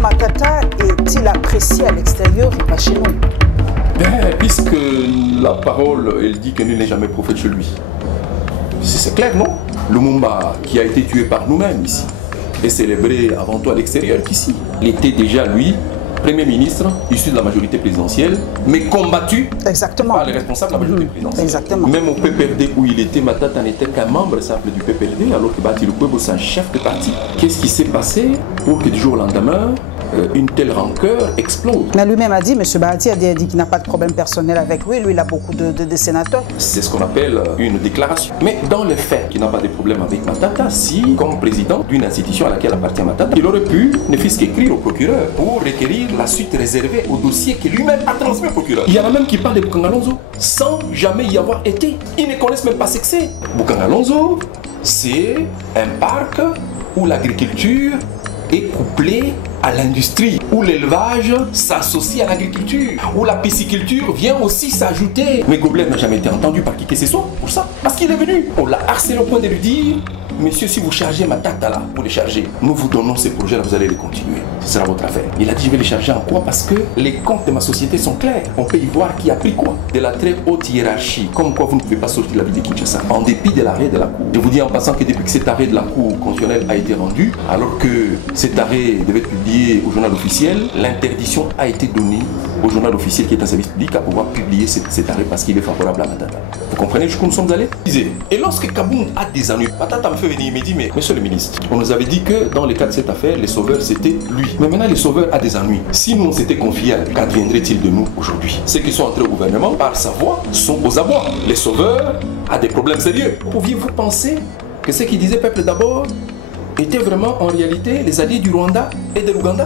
Matata est-il apprécié à l'extérieur et pas chez nous? Puisque la parole, elle dit que nul n'est jamais prophète chez lui. C'est clair, non? Lumumba, qui a été tué par nous-mêmes ici, est célébré avant tout à l'extérieur qu'ici. Il était déjà, lui, Premier ministre, issu de la majorité présidentielle, mais combattu par les responsables de la majorité présidentielle. Exactement. Même au PPRD où il était, Matata n'était qu'un membre simple du PPRD, alors que Bati Lukwebo, c'est un chef de parti. Qu'est-ce qui s'est passé pour que du jour au lendemain, une telle rancœur explose? Mais lui-même a dit, M. Bahati a dit qu'il n'a pas de problème personnel avec lui. Lui, il a beaucoup de sénateurs. C'est ce qu'on appelle une déclaration. Mais dans le fait qu'il n'a pas de problème avec Matata, si, comme président d'une institution à laquelle appartient Matata, il aurait pu ne fût-ce qu'écrire au procureur pour requérir la suite réservée au dossier que lui-même a transmis au procureur. Il y en a même qui parlent de Boukangalonzo sans jamais y avoir été. Ils ne connaissent même pas ce que c'est. Boukangalonzo, c'est un parc où l'agriculture est couplée à l'industrie, où l'élevage s'associe à l'agriculture, où la pisciculture vient aussi s'ajouter. Mais Goblet n'a jamais été entendu par qui que ce soit pour ça. Parce qu'il est venu. On l'a harcelé au point de lui dire: monsieur, si vous chargez Matata là, vous les chargez, nous vous donnons ces projets-là, vous allez les continuer. Ce sera votre affaire. Il a dit: je vais les charger en quoi? Parce que les comptes de ma société sont clairs. On peut y voir qui a pris quoi. De la très haute hiérarchie. Comme quoi vous ne pouvez pas sortir de la ville de Kinshasa. En dépit de l'arrêt de la Cour. Je vous dis en passant que depuis que cet arrêt de la Cour constitutionnelle a été rendu, alors que cet arrêt devait être publié au journal officiel, l'interdiction a été donnée au journal officiel qui est un service public à pouvoir publier cet arrêt parce qu'il est favorable à Matata. Vous comprenez jusqu'où nous sommes allés? Et lorsque Kaboum a des ennuis, Matata me fait venir, il me dit: mais monsieur le ministre, on nous avait dit que dans le cas de cette affaire, les sauveurs c'était lui. Mais maintenant, les sauveurs a des ennuis. Si nous on s'était confiés à lui, qu'adviendrait-il de nous aujourd'hui? Ceux qui sont entrés au gouvernement, par sa voix, sont aux abois. Les sauveurs a des problèmes sérieux. Pouviez-vous penser que ceux qui disaient peuple d'abord étaient vraiment en réalité les alliés du Rwanda et de l'Ouganda?